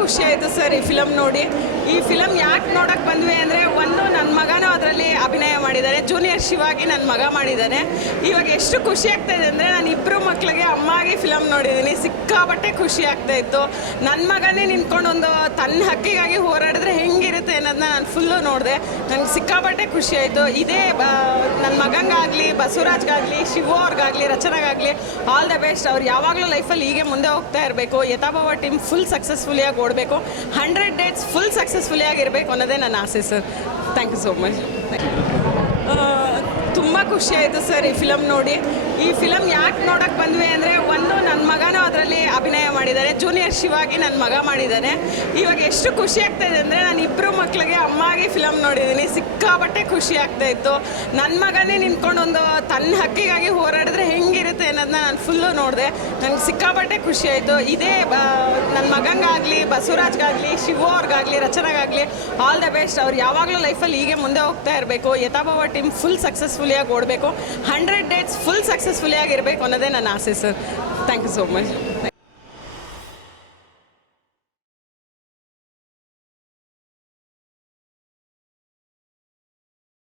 ಖುಷಿ ಆಯಿತು ಸರ್ ಈ ಫಿಲಮ್ ನೋಡಿ. ಈ ಫಿಲಮ್ ಯಾಕೆ ನೋಡೋಕ್ಕೆ ಬಂದ್ವಿ ಅಂದರೆ, ಒಂದು ನನ್ನ ಮಗನೂ ಅದರಲ್ಲಿ ಅಭಿನಯ ಮಾಡಿದ್ದಾರೆ, ಜೂನಿಯರ್ ಶಿವಾಗಿ ನನ್ನ ಮಗ ಮಾಡಿದ್ದಾನೆ. ಇವಾಗ ಎಷ್ಟು ಖುಷಿ ಆಗ್ತಾಯಿದೆ ಅಂದರೆ, ನಾನು ಇಬ್ಬರು ಮಕ್ಕಳಿಗೆ ಅಮ್ಮಾಗಿ ಫಿಲಮ್ ನೋಡಿದ್ದೀನಿ, ಸಿಕ್ಕಾಪಟ್ಟೆ ಖುಷಿ ಆಗ್ತಾಯಿತ್ತು. ನನ್ನ ಮಗನೇ ನಿಂತ್ಕೊಂಡು ಒಂದು ತನ್ನ ಹಕ್ಕಿಗಾಗಿ ಹೋರಾಡಿದ್ರೆ ಹೆಂಗಿರುತ್ತೆ ಅನ್ನೋದನ್ನ ನಾನು ಫುಲ್ಲು ನೋಡಿದೆ. ನನಗೆ ಸಿಕ್ಕಾಪಟ್ಟೆ ಖುಷಿ ಆಯಿತು. ಇದೇ ನನ್ನ ಮಗಂಗಾಗಲಿ, ಬಸವರಾಜ್ಗಾಗಲಿ, ಶಿವು ಅವ್ರಿಗಾಗಲಿ, ರಚನೆಗಾಗಲಿ ಆಲ್ ದ ಬೆಸ್ಟ್. ಅವ್ರು ಯಾವಾಗಲೂ ಲೈಫಲ್ಲಿ ಹೀಗೆ ಮುಂದೆ ಹೋಗ್ತಾ ಇರಬೇಕು. ಯಥಾಭವ ಟೀಮ್ ಫುಲ್ ಸಕ್ಸಸ್ಫುಲಿಯಾಗಿ ಓಡಬೇಕು, 100 ಡೇಟ್ಸ್ ಫುಲ್ ಸಕ್ಸಸ್ಫುಲಿಯಾಗಿ ಇರಬೇಕು ಅನ್ನೋದೇ ನನ್ನ ಆಸೆ sir. Thank you so much. ತುಂಬ ಖುಷಿ ಆಯಿತು ಸರ್ ಈ ಫಿಲಮ್ ನೋಡಿ. ಈ ಫಿಲಮ್ ಯಾಕೆ ನೋಡೋಕ್ಕೆ ಬಂದ್ವಿ ಅಂದರೆ, ಒಂದು ನನ್ನ ಮಗನೂ ಅದರಲ್ಲಿ ಅಭಿನಯ ಮಾಡಿದ್ದಾರೆ, ಜೂನಿಯರ್ ಶಿವಾಗಿ ನನ್ನ ಮಗ ಮಾಡಿದ್ದಾನೆ. ಇವಾಗ ಎಷ್ಟು ಖುಷಿ ಆಗ್ತಾಯಿದೆ ಅಂದರೆ, ನಾನು ಇಬ್ಬರು ಮಕ್ಕಳಿಗೆ ಅಮ್ಮಾಗಿ ಫಿಲಮ್ ನೋಡಿದ್ದೀನಿ, ಸಿಕ್ಕಾಪಟ್ಟೆ ಖುಷಿ ಆಗ್ತಾಯಿತ್ತು. ನನ್ನ ಮಗನೇ ನಿಂತ್ಕೊಂಡು ಒಂದು ತನ್ನ ಹಕ್ಕಿಗಾಗಿ ಹೋರಾಡಿದ್ರೆ ಹೆಂಗಿರುತ್ತೆ ಅನ್ನೋದನ್ನ ನಾನು ಫುಲ್ಲು ನೋಡಿದೆ. ನನಗೆ ಸಿಕ್ಕಾಪಟ್ಟೆ ಖುಷಿ ಆಯಿತು. ಇದೇ ನನ್ನ ಮಗಂಗಾಗಲಿ, ಬಸವರಾಜ್ಗಾಗಲಿ, ಶಿವು ಅವ್ರಿಗಾಗಲಿ, ರಚನೆಗಾಗಲಿ ಆಲ್ ದ ಬೆಸ್ಟ್. ಅವ್ರು ಯಾವಾಗಲೂ ಲೈಫಲ್ಲಿ ಹೀಗೆ ಮುಂದೆ ಹೋಗ್ತಾ ಇರಬೇಕು. ಯಥಾಭವ ಟೀಮ್ ಫುಲ್ ಸಕ್ಸಸ್ಫುಲಿಯಾಗಿ ಓಡಬೇಕು, 100 ಡೇಟ್ಸ್ ಫುಲ್ ಸಕ್ಸಸ್ಫುಲಿಯಾಗಿ ಇರಬೇಕು ಅನ್ನೋದೇ ನನ್ನ ಆಸೆ sir. Thank you so much.